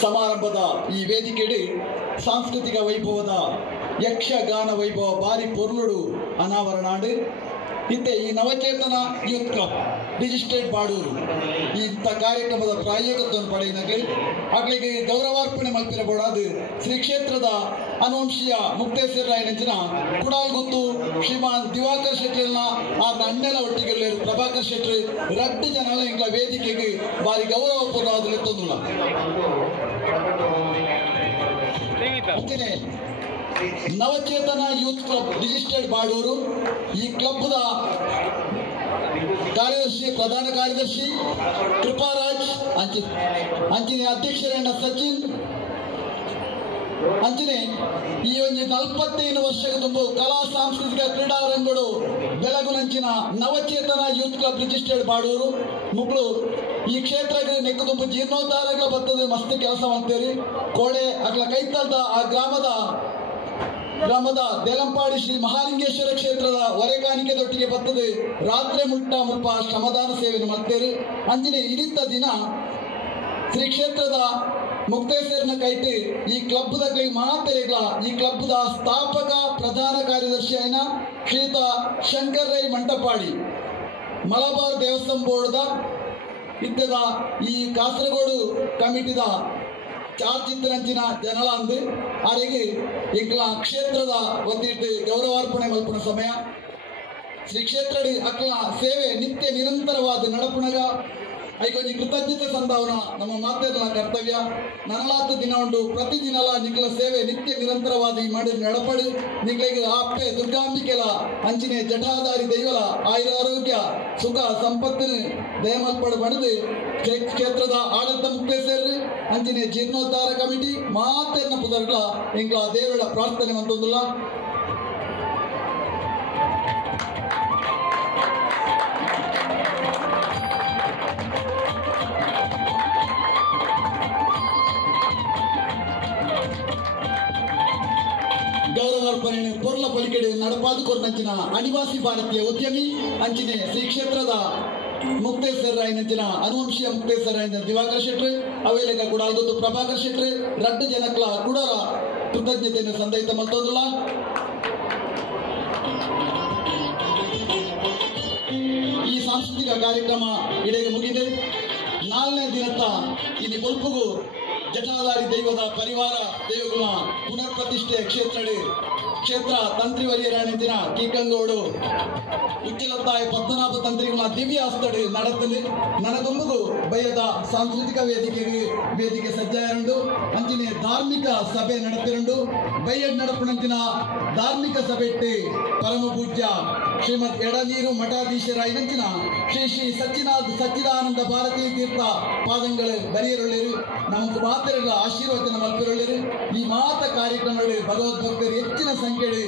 ಸಮಾರಂಭದ ಈ ವೇದಿಕೆಡೆ ಸಾಂಸ್ಕೃತಿಕ ವೈಭವದ ಯಕ್ಷಗಾನ ವೈಭವ ಬಾರಿ ಪೊರ್ಲುಡು ಅನಾವರಣಾಡು ಇತ್ತೆ ಈ ನವಚೇತನ ಯೂತ್ ಕ್ಲಬ್ ರಿಜಿಸ್ಟರ್ಡ್ ಬಾಡೂರು ಇಂಥ ಕಾರ್ಯಕ್ರಮದ ಪ್ರಾಯೋಜಕತ್ವವನ್ನು ಪಡೆಯಿನಾಗಲಿ ಆಗ್ಲಿಗೆ ಗೌರವಾರ್ಪಣೆ ಮಲ್ಪಿರಬಹುದಾದ ಶ್ರೀ ಕ್ಷೇತ್ರದ ಅನುವಂಶೀಯ ಮುಕ್ತೇಶ್ವರ ರಾಯನಂಚಿನ ಕುಡಾಲ್ಗುತ್ತು ಶ್ರೀಮಾನ್ ದಿವಾಕರ್ ಶೆಟ್ಟರ್ನ ಆರ್ನ ಅಣ್ಣೆಲ ಒಟ್ಟಿಗೆ ಪ್ರಭಾಕರ್ ಶೆಟ್ಟರ್ ರಡ್ಡು ಜನ ಇಂಗ್ಲ ವೇದಿಕೆಗೆ ಬಾರಿ ಗೌರವಪೂರ್ಣವಾದ ಎತ್ತೊಂದುಲ್ಲ ನವಚೇತನ ಯೂತ್ ಕ್ಲಬ್ ರಿಜಿಸ್ಟರ್ಡ್ ಬಾಡೂರು ಈ ಕ್ಲಬ್ದ ಕಾರ್ಯದರ್ಶಿ ಪ್ರಧಾನ ಕಾರ್ಯದರ್ಶಿ ಕೃಪಾರಾಜ್ ಅಂಚಿನ ಅಧ್ಯಕ್ಷರಣ್ಣ ಸಚಿನ್ ಅಂಚನೆ ಈ ಒಂದು 45 ವರ್ಷಕ್ಕೆ ತುಂಬ ಕಲಾ ಸಾಂಸ್ಕೃತಿಕ ಕ್ರೀಡಾರಂಗಗಳು ಬೆಳಗುನಂಚಿನ ನವಚೇತನ ಯೂತ್ ಕ್ಲಬ್ ರಿಜಿಸ್ಟರ್ಡ್ ಬಾಡೂರು ಮುಗ್ಳು ಈ ಕ್ಷೇತ್ರಕ್ಕೆ ನೆಕ್ಕು ತುಂಬ ಜೀರ್ಣೋದ್ಧಾರಗಳ ಬರ್ತದೆ ಮಸ್ತ್ ಕೆಲಸ ಮಾಡ್ತೇವೆ ಕೋಡೆ ಅಕ್ಲ ಕೈತಲ್ದ ಆ ಗ್ರಾಮದ ದೇಲಂಪಾಡಿ ಶ್ರೀ ಮಹಾಲಿಂಗೇಶ್ವರ ಕ್ಷೇತ್ರದ ಹೊರೆಗಾಣಿಕೆದೊಟ್ಟಿಗೆ ಬರ್ತದೆ ರಾತ್ರಿ ಮುಲ್ಪ ಶ್ರಮದಾನ ಸೇವೆಯನ್ನು ಮಾಡ್ತೇವೆ ಅಂಜನೆ ಇಡಿತ ದಿನ ಶ್ರೀ ಕ್ಷೇತ್ರದ ಮುಕ್ತೇಶ್ವರನ ಕೈಟ್ ಈ ಕ್ಲಬ್ದ ಮಾತೆರೆಗಳ ಈ ಕ್ಲಬ್ದ ಸ್ಥಾಪಕ ಪ್ರಧಾನ ಕಾರ್ಯದರ್ಶಿ ಆಯ್ನ ಶ್ರೀಯುತ ಶಂಕರ್ ರೈ ಮಂಟಪಾಡಿ ಮಲಬಾರ್ ದೇವಸ್ಥಾನ ಬೋರ್ಡ್ದ ಇದ್ದದ ಈ ಕಾಸರಗೋಡು ಕಮಿಟಿದ ಚಾರ್ಜ್ ಇದ್ದರಂಚಿನ ಜನಲ ಅಂದು ಅವರಿಗೆ ಇಂಕ್ಲ ಕ್ಷೇತ್ರದ ಒಂದಿಟ್ಟು ಗೌರವಾರ್ಪಣೆ ಮಲ್ಪನ ಸಮಯ ಶ್ರೀ ಕ್ಷೇತ್ರ ಅಕ್ಲ ಸೇವೆ ನಿತ್ಯ ನಿರಂತರವಾದ ನಡಪುಣಗ ಐಕೊಂಜಿ ಕೃತಜ್ಞತೆ ಸಂಧಾವನ ನಮ್ಮ ಮಾತೆಗಳ ಕರ್ತವ್ಯ ನನಲಾತ ದಿನ ಉಂಟು ಪ್ರತಿದಿನಲ ನಿಕ್ಲ ಸೇವೆ ನಿತ್ಯ ನಿರಂತರವಾದ ಈ ಮಾಡಿ ನಡಪಡು ನಿಕ್ಲಿಗೆ ಆಪ್ಪೆ ದುರ್ಗಾಂಬಿಕೆಲ ಅಂಚಿನ ಜಟಾಧಾರಿ ದೈವಲ ಆಯುರಾರೋಗ್ಯ ಸುಖ ಸಂಪತ್ತಿನ ದಯಮಲ್ಪಡು ಪಡೆದು ಕ್ಷೇತ್ರದ ಆಡಳಿತ ಮುಕ್ತೇಶ್ವರ ಅಂಚಿನ ಜೀರ್ಣೋದ್ಧಾರ ಕಮಿಟಿ ಮಾತೆನ್ನ ಪುದರ್ಗಳ ಇಂಗ್ಲ ದೇವರ ಪ್ರಾರ್ಥನೆ ಅಂತಂದಿಲ್ಲ ಗೌರವಾರ್ಪಣೆ ಪೊರ್ಲ ಪಲಿಕೆಡೆ ನಡಪಾದುಕೊರ್ನಂಚಿನ ಅನಿವಾಸಿ ಭಾರತೀಯ ಉದ್ಯಮಿ ಅಂಚಿನ ಶ್ರೀ ಕ್ಷೇತ್ರದ ಮುಕ್ತೇಶ್ವರ ರಾಯನಂಚಿನ ಅನುವಂಶೀಯ ಮುಕ್ತೇಶ್ವರ ರಾಯನ ದಿವಾಕರ್ ಶೆಟ್ಟರ್ ಅವೇಲೆಗ ಕುಡಾಲ್ಗುತ್ತು ಪ್ರಭಾಕರ್ ಶೆಟ್ಟರ್ ರಡ್ಡು ಜನಕ್ಲ ಕುಡರ ಕೃತಜ್ಞತೆಯನ್ನು ಸಂದೈತ ಮತ್ತೊಂದಿಲ್ಲ ಈ ಸಾಂಸ್ಕೃತಿಕ ಕಾರ್ಯಕ್ರಮ ಇಡೆಗೆ ಮುಗಿದೆ 4ನೇ ದಿನದ ಇಲ್ಲಿ ಮುಲ್ಪುಗು ಜಟಾಧಾರಿ ದೈವದ ಪರಿವಾರ ದೈವಗಳ ಪುನರ್ ಪ್ರತಿಷ್ಠೆ ಕ್ಷೇತ್ರ ತಂತ್ರಿ ವರಿಯರಾಣಿನ ಕೀಕಂಗೋಡು ಉಚ್ಚಿಲತ್ತಾಯ ಪದ್ಮನಾಭ ತಂತ್ರಿಗಳ ದಿವ್ಯ ಹಸ್ತಡು ನಡತಲು ನನಗೊಮ್ಮಗು ಬಯದ ಸಾಂಸ್ಕೃತಿಕ ವೇದಿಕೆ ಸಜ್ಜಾಯರುಂಡು ಅಂಚಿನ ಧಾರ್ಮಿಕ ಸಭೆ ನಡತಿರುಂಡು ಬೈಯಡ್ ನಡಪುನಂಚಿನ ಧಾರ್ಮಿಕ ಸಭೆಟ್ಟು ಪರಮ ಪೂಜ್ಯ ಶ್ರೀಮದ್ ಎಡನೀರು ಮಠಾಧೀಶರಾಯಿನಂಚಿನ ಶ್ರೀ ಶ್ರೀ ಸಚ್ಚಿದಾನಂದ ಭಾರತೀಯ ತೀರ್ಥ ಪಾದಂಗಳು ಬರೆಯರೊಳ್ಳೆರು ನಮಗೆ ಮಾತೆರಲ್ಲ ಆಶೀರ್ವಚನ ಮಲ್ಪಿರೊಳ್ಳೆರು ಈ ಮಾತ ಕಾರ್ಯಕ್ರಮಗಳು ಭಗವದ್ಭಕ್ತರು ಹೆಚ್ಚಿನ ಸಂಖ್ಯೆಯಲ್ಲಿ